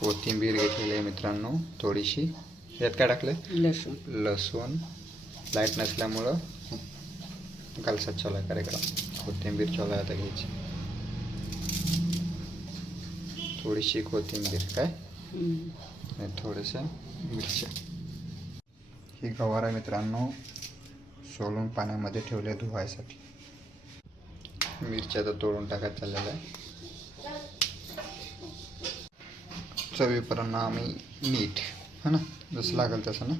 कोथिंबीर घेतलेली आहे मित्रांनो थोडीशी. यात काय टाकलं? लसूण. लाईट नसल्यामुळं गलसात चालू आहे कार्यक्रम. कोथिंबीर चालू आहे आता घ्यायची. थोडीशी कोथिंबीर काय आणि थोड्याशा मिरच्या. ही गवार आहे मित्रांनो सोलून पाण्यामध्ये ठेवले धुवायसाठी. मिरच्या तर तोडून टाकायचं चाललेलं आहे. चवीपर्यंत आम्ही मीठ है ना जसं लागेल तसं ना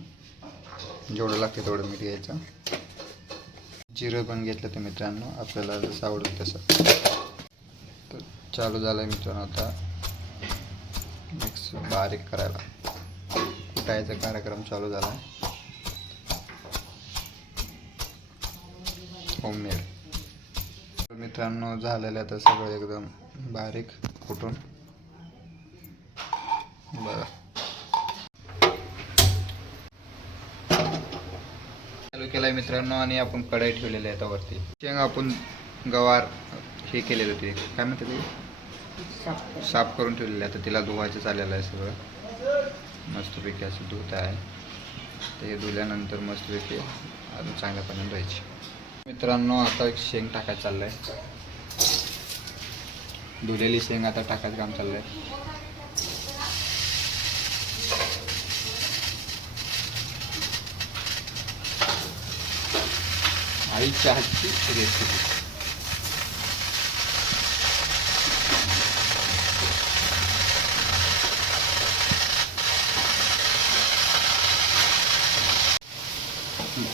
जेवढं लागते तेवढं मीठ घ्यायचं. जिरं पण घेतलं तर मित्रांनो आपल्याला जसं आवडेल तसं. तर चालू झालं आहे मित्रांनो आता मिक्स बारीक करायला. कुटायचा कार्यक्रम चालू झाला आहे. होममेड मित्रांनो झालेलं आता सगळं एकदम बारीक कुटून. बरं चालू केलाय मित्रांनो आणि आपण कढई ठेवलेली आहे आता वरती. शेंग आपण गवार हे केलेलं होते काय म्हणते ते साफ करून ठेवलेलं आहे. आता तिला धुवायचं चाललेलं आहे सगळं मस्तपैकी असं धुत आहे. ते धुल्यानंतर मस्तपैकी अजून चांगल्या पाण्याने धुवायची. मित्रांनो आता एक शेंग टाकायचं चाललंय. धुलेली शेंग आता टाकायचं काम चाललंय. आईच्या हातची रेसिपी.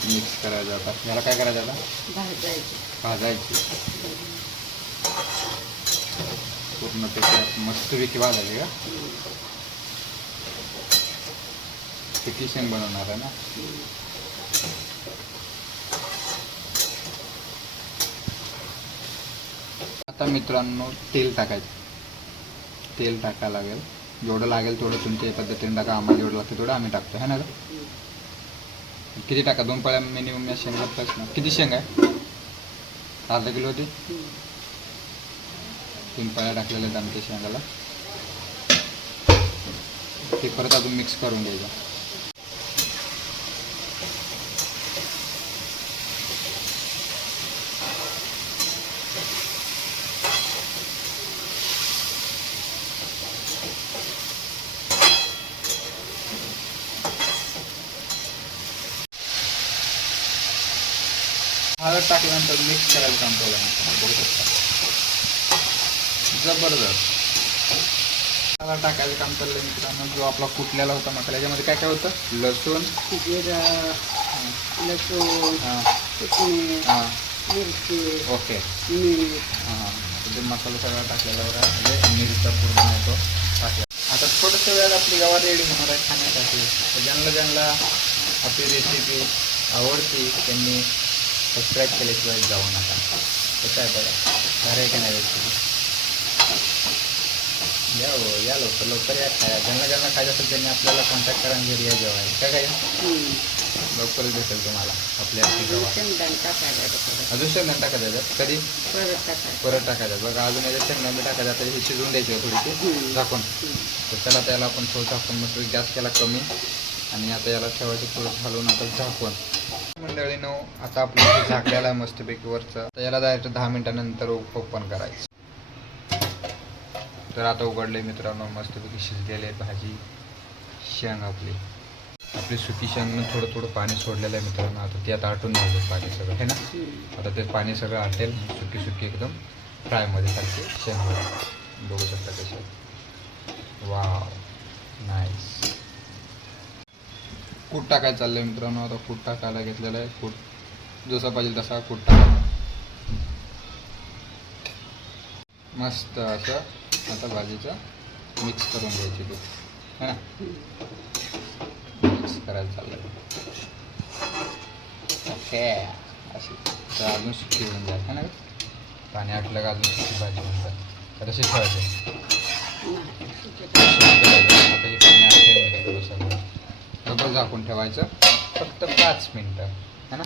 मिक्स करायचं आता. याला काय करायचं आता? भाजायची. पूर्ण त्याच्यात मस्तपैकी भाजायची का? किती शेंग बनवणार आहे ना. आता मित्रांनो तेल टाकायचं. तेल टाकायला लागेल जेवढं लागेल तेवढं तुमच्या पद्धतीने टाका. आम्हाला जेवढं लागतं तेवढं आम्ही टाकतो है ना. किती टाका? 2 पळ्या मिनिमम या शेंगा टाकायचं ना. किती शेंग आहे? अर्धा किलो होती. 3 पळ्या टाकलेल्या आहेत आमच्या शेंगाला. ते परत अजून मिक्स करून घ्यायचं. हळद टाकल्यानंतर मिक्स करायचं काम केलं. बघू शकता जबरदस्त. हळद टाकायचं काम चाललं मित्रांनो. जो आपला कुटलेला होता मसाला याच्यामध्ये काय काय होतं? लसूण, जिरं, लसूण, कोथिंबीर, मिरची, ओके मीठ. ते मसाला सगळा टाकलेला होता. म्हणजे मिरचा पूर्ण होतो टाकला. आता थोडंसं वेळात आपली गवार रेडी होणार आहे खाण्यासाठी. ज्यांना ज्यांना आपली रेसिपी आवडते त्यांनी सबस्क्राईब केल्याशिवाय जाऊ नका. कसं आहे बघा भारी आहे का नाही रेसिपी. या हो या लवकर लवकर या खाया. ज्यांना ज्यांना खायचं असेल त्यांनी आपल्याला कॉन्टॅक्ट करा आणि घरी या जेवायला. काय काय लवकरच भेटेल तुम्हाला आपल्या शेंगदाणे टाकायचं. अजून शेंगदाणे टाकायचं. कधी? परत टाकायचं. बघा अजून याच्यात शेंगदाणे टाकायचं. आता हे शिजवून द्यायचे थोडीशी झाकून. तर त्याला त्याला आपण थोडं आपण मस्त गॅस केला कमी आणि आता याला ठेवायचं थोडं घालून आता झाकून. मंडळीनो आता आपलं झाकलेला आहे मस्तपैकी वरचं. तर याला जायचं 10 मिनिटानंतर ओपन करायचं. तर आता उघडले मित्रांनो मस्तपैकी शिजलेली आहे भाजी. शेंग आपली सुकी शेंगनं थोडं थोडं पाणी सोडलेलं आहे मित्रांनो. आता ती आता आटून घ्यायचं पाणी सगळं है ना. आता ते पाणी सगळं आटेल. सुकी सुकी एकदम फ्रायमध्ये सारखे शेंग बघू शकता कसे. Wow nice. कूट टाकायचं चाललं आहे मित्रांनो. आता कूट टाकायला घेतलेलं आहे. कूट जसा पाहिजे तसा कूट टाकायचा. मस्त असं आता भाजीचं मिक्स करून घ्यायची तूप है ना. मिक्स करायला चाललं आहे. ओके अशी तर अजून सुकी होऊन जाईल है ना. पाणी आटलं का अजून सुकी भाजी होऊन जाईल. तर तशी ठेवायची. आता हे पाणी आटेल सगळं. झाकून ठेवायचं फक्त 5 मिनटं है ना.